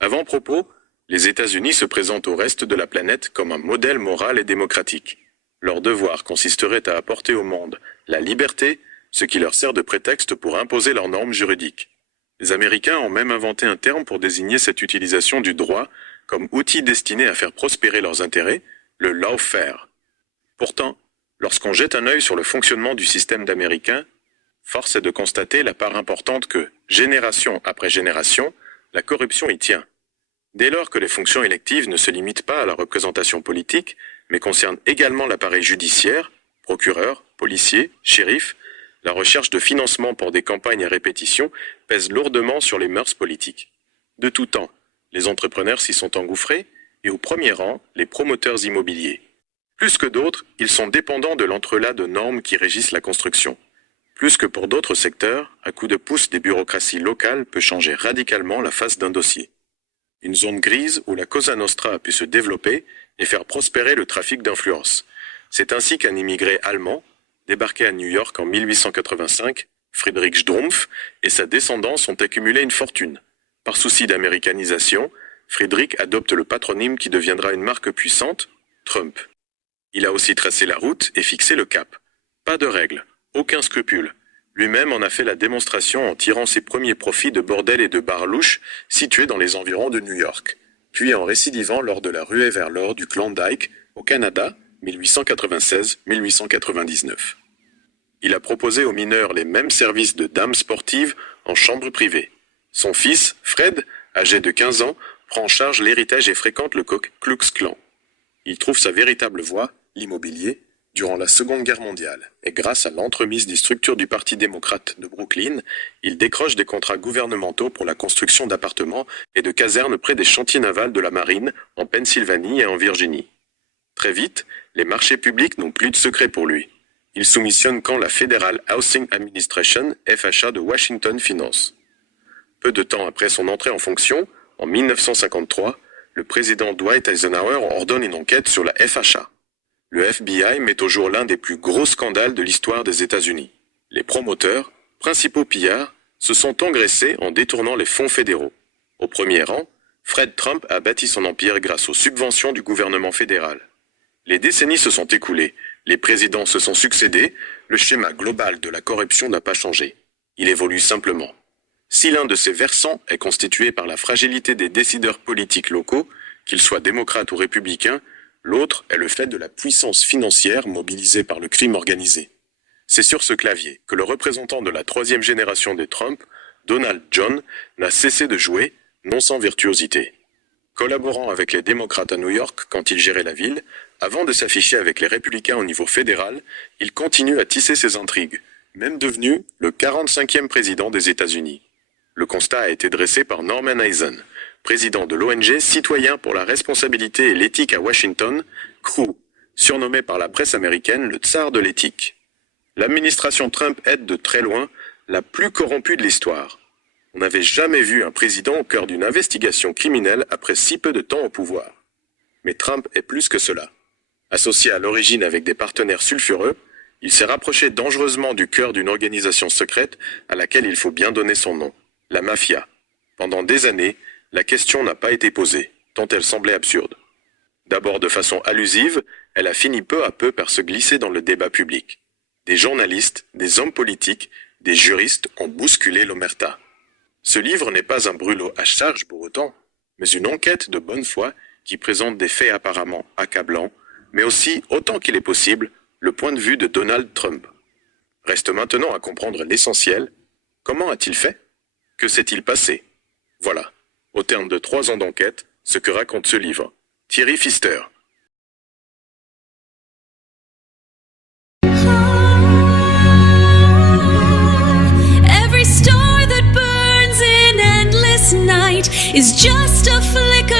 Avant-propos, les États-Unis se présentent au reste de la planète comme un modèle moral et démocratique. Leur devoir consisterait à apporter au monde la liberté, ce qui leur sert de prétexte pour imposer leurs normes juridiques. Les Américains ont même inventé un terme pour désigner cette utilisation du droit comme outil destiné à faire prospérer leurs intérêts, le lawfare. Pourtant, lorsqu'on jette un œil sur le fonctionnement du système d'Américains, force est de constater la part importante que, génération après génération, la corruption y tient. Dès lors que les fonctions électives ne se limitent pas à la représentation politique, mais concernent également l'appareil judiciaire, procureurs, policiers, shérifs, la recherche de financement pour des campagnes à répétition pèse lourdement sur les mœurs politiques. De tout temps, les entrepreneurs s'y sont engouffrés, et au premier rang, les promoteurs immobiliers. Plus que d'autres, ils sont dépendants de l'entrelac de normes qui régissent la construction. Plus que pour d'autres secteurs, un coup de pouce des bureaucraties locales peut changer radicalement la face d'un dossier. Une zone grise où la Cosa Nostra a pu se développer et faire prospérer le trafic d'influence. C'est ainsi qu'un immigré allemand, débarqué à New York en 1885, Friedrich Strumpf, et sa descendance ont accumulé une fortune. Par souci d'américanisation, Friedrich adopte le patronyme qui deviendra une marque puissante, Trump. Il a aussi tracé la route et fixé le cap. Pas de règles, aucun scrupule. Lui-même en a fait la démonstration en tirant ses premiers profits de bordels et de bars louches situés dans les environs de New York, puis en récidivant lors de la ruée vers l'or du Klondike, au Canada, 1896-1899. Il a proposé aux mineurs les mêmes services de dames sportives en chambre privée. Son fils, Fred, âgé de 15 ans, prend en charge l'héritage et fréquente le Ku Klux Klan. Il trouve sa véritable voie, l'immobilier, durant la Seconde Guerre mondiale, et grâce à l'entremise des structures du Parti démocrate de Brooklyn, il décroche des contrats gouvernementaux pour la construction d'appartements et de casernes près des chantiers navals de la marine en Pennsylvanie et en Virginie. Très vite, les marchés publics n'ont plus de secret pour lui. Il soumissionne quand la Federal Housing Administration, FHA de Washington finance. Peu de temps après son entrée en fonction, en 1953, le président Dwight Eisenhower ordonne une enquête sur la FHA. Le FBI met au jour l'un des plus gros scandales de l'histoire des États-Unis. Les promoteurs, principaux pillards, se sont engraissés en détournant les fonds fédéraux. Au premier rang, Fred Trump a bâti son empire grâce aux subventions du gouvernement fédéral. Les décennies se sont écoulées, les présidents se sont succédés, le schéma global de la corruption n'a pas changé. Il évolue simplement. Si l'un de ces versants est constitué par la fragilité des décideurs politiques locaux, qu'ils soient démocrates ou républicains, l'autre est le fait de la puissance financière mobilisée par le crime organisé. C'est sur ce clavier que le représentant de la troisième génération des Trump, Donald John, n'a cessé de jouer, non sans virtuosité. Collaborant avec les démocrates à New York quand il gérait la ville, avant de s'afficher avec les républicains au niveau fédéral, il continue à tisser ses intrigues, même devenu le 45e président des États-Unis. Le constat a été dressé par Norman Eisen, président de l'ONG Citoyens pour la responsabilité et l'éthique à Washington, CREW, surnommé par la presse américaine le tsar de l'éthique. L'administration Trump est de très loin la plus corrompue de l'histoire. On n'avait jamais vu un président au cœur d'une investigation criminelle après si peu de temps au pouvoir. Mais Trump est plus que cela. Associé à l'origine avec des partenaires sulfureux, il s'est rapproché dangereusement du cœur d'une organisation secrète à laquelle il faut bien donner son nom, la mafia. Pendant des années, la question n'a pas été posée, tant elle semblait absurde. D'abord de façon allusive, elle a fini peu à peu par se glisser dans le débat public. Des journalistes, des hommes politiques, des juristes ont bousculé l'omerta. Ce livre n'est pas un brûlot à charge pour autant, mais une enquête de bonne foi qui présente des faits apparemment accablants, mais aussi, autant qu'il est possible, le point de vue de Donald Trump. Reste maintenant à comprendre l'essentiel. Comment a-t-il fait? Que s'est-il passé? Voilà, au terme de 3 ans d'enquête, ce que raconte ce livre. Thierry Pfister. Every star that burns in endless night is just a flicker